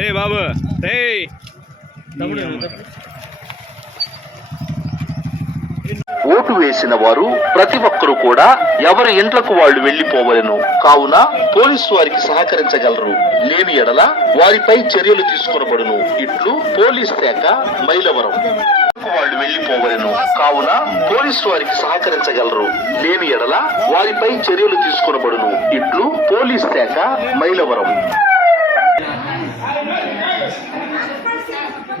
ఏ బాబు రే vote వేసిన వారు ప్రతి ఒక్కరూ కూడా ఎవరి ఇండ్లకు వాళ్ళు వెళ్ళిపోవలను కావున పోలీసు వారికి సహకరించగలరు. లేని ఎడల వారిపై చర్యలు తీసుకొనబడును. ఇట్లు పోలీస్ శాఖ మైలవరం. వాళ్ళు వెళ్ళిపోవలను కావున పోలీసు వారికి సహకరించగలరు. లేని ఎడల వారిపై చర్యలు తీసుకొనబడును. ఇట్లు పోలీస్ శాఖ మైలవరం మీ అనుమానం ఇప్పుడు వచ్చారు మీతో పాటు. ఆ. మీరెందుకు రా-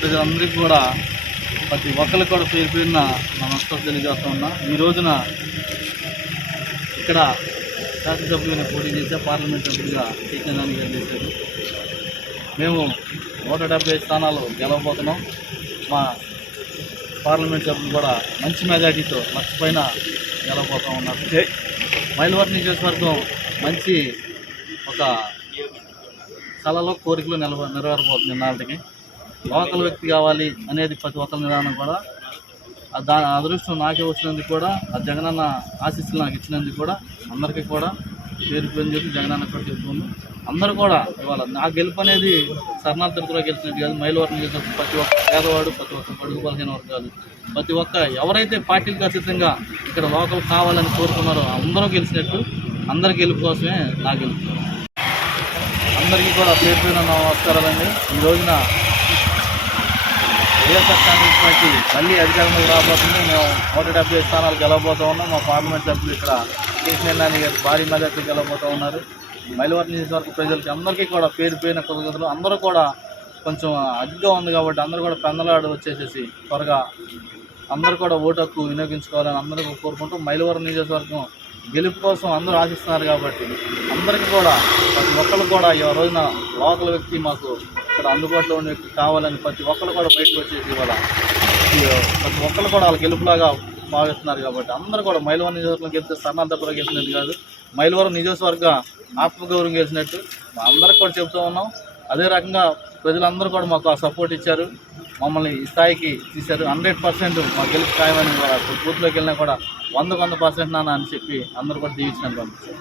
ప్రజలందరికీ కూడా ప్రతి ఒక్కరికి కూడా పేరు పేరున నమస్కారం తెలియజేస్తా ఉన్నా. ఈ రోజున ఇక్కడ శాసనసభ్యుని పోటీ చేసే పార్లమెంట్ సభ్యుడిగా టీచందాన్ని గారు చేశారు. మేము నూట డెబ్బై స్థానాలు గెలవబోతున్నాం. మా పార్లమెంట్ సభ్యులు కూడా మంచి మెజార్టీతో లక్ష పైన గెలవబోతూ ఉన్నారు. మైలవరం నియోజకవర్గం మంచి ఒక కళలో కోరికలు నిలవ నెరవేరబోతుంది నాటికి. లోకల్ వ్యక్తి కావాలి అనేది ప్రతి ఒక్కరి విధానం కూడా దాని అదృష్టం నాకే వచ్చినందుకు కూడా ఆ జగనన్న ఆశీస్సులు నాకు ఇచ్చినందుకు కూడా అందరికీ కూడా పేరు పేరు చెప్పి జగనన్న కూడా చెప్తుంది అందరూ కూడా ఇవాళ నా గెలుపు అనేది శరణార్థులతో గెలిచినట్టు కాదు మైలవరం గెలిచినట్టు ప్రతి ఒక్క పేదవాడు ప్రతి ఒక్క పడుగు బలహీన వర్గాలు ప్రతి ఒక్క ఎవరైతే పార్టీలకు అతీతంగా ఇక్కడ లోకల్ కావాలని కోరుకున్నారో అందరూ గెలిచినట్టు అందరి గెలుపు కోసమే నా గెలుపు. అందరికీ కూడా పేరు పేరు నమస్కారాలండి. ఈ రోజున వైఎస్ఆర్ కాంగ్రెస్ పార్టీ మళ్ళీ అధికారంలోకి రాబోతుంది. మేము నూట డెబ్బై స్థానాలు గెలవబోతూ ఉన్నాం. మా పార్లమెంట్ సభ్యులు ఇక్కడ కేసీఆర్ నాని గారు భారీ మెజార్టీ గెలవబోతూ ఉన్నారు. మైలవరం నియోజకవర్గ ప్రజలకి అందరికీ కూడా పేరు పేరున కృతజ్ఞతలు. అందరూ కూడా కొంచెం అడ్డుగా ఉంది కాబట్టి అందరూ కూడా పెందలాడు వచ్చేసేసి త్వరగా అందరూ కూడా ఓటు హక్కు వినియోగించుకోవాలని అందరూ కోరుకుంటూ మైలవరం నియోజకవర్గం గెలుపు కోసం అందరూ ఆశిస్తున్నారు కాబట్టి అందరికీ కూడా ప్రతి ఒక్కరు కూడా ఈ రోజున లోకల్ వ్యక్తి మాకు ఇక్కడ అందుబాటులో ఉన్న వ్యక్తి కావాలని ప్రతి ఒక్కరు కూడా బయటకు వచ్చేసి ఇవాళ ప్రతి ఒక్కరు కూడా వాళ్ళ గెలుపులాగా భావిస్తున్నారు కాబట్టి అందరూ కూడా మైలవరం నియోజకవర్గం గెలిస్తే సన్నార్థపురం గెలిచినట్టు కాదు మైలవరం నియోజకవర్గ ఆత్మగౌరవం గెలిచినట్టు మా అందరికి కూడా చెబుతూ ఉన్నాం. అదే రకంగా ప్రజలందరూ కూడా మాకు ఆ సపోర్ట్ ఇచ్చారు. మమ్మల్ని ఈ స్థాయికి తీశారు. హండ్రెడ్ పర్సెంట్ మా గెలుపు ఖాయమని కూడా బూత్లోకి వెళ్ళినా కూడా వందకు వంద పర్సెంట్ నాన్న అని చెప్పి అందరూ కూడా దీవించినారు పంపించారు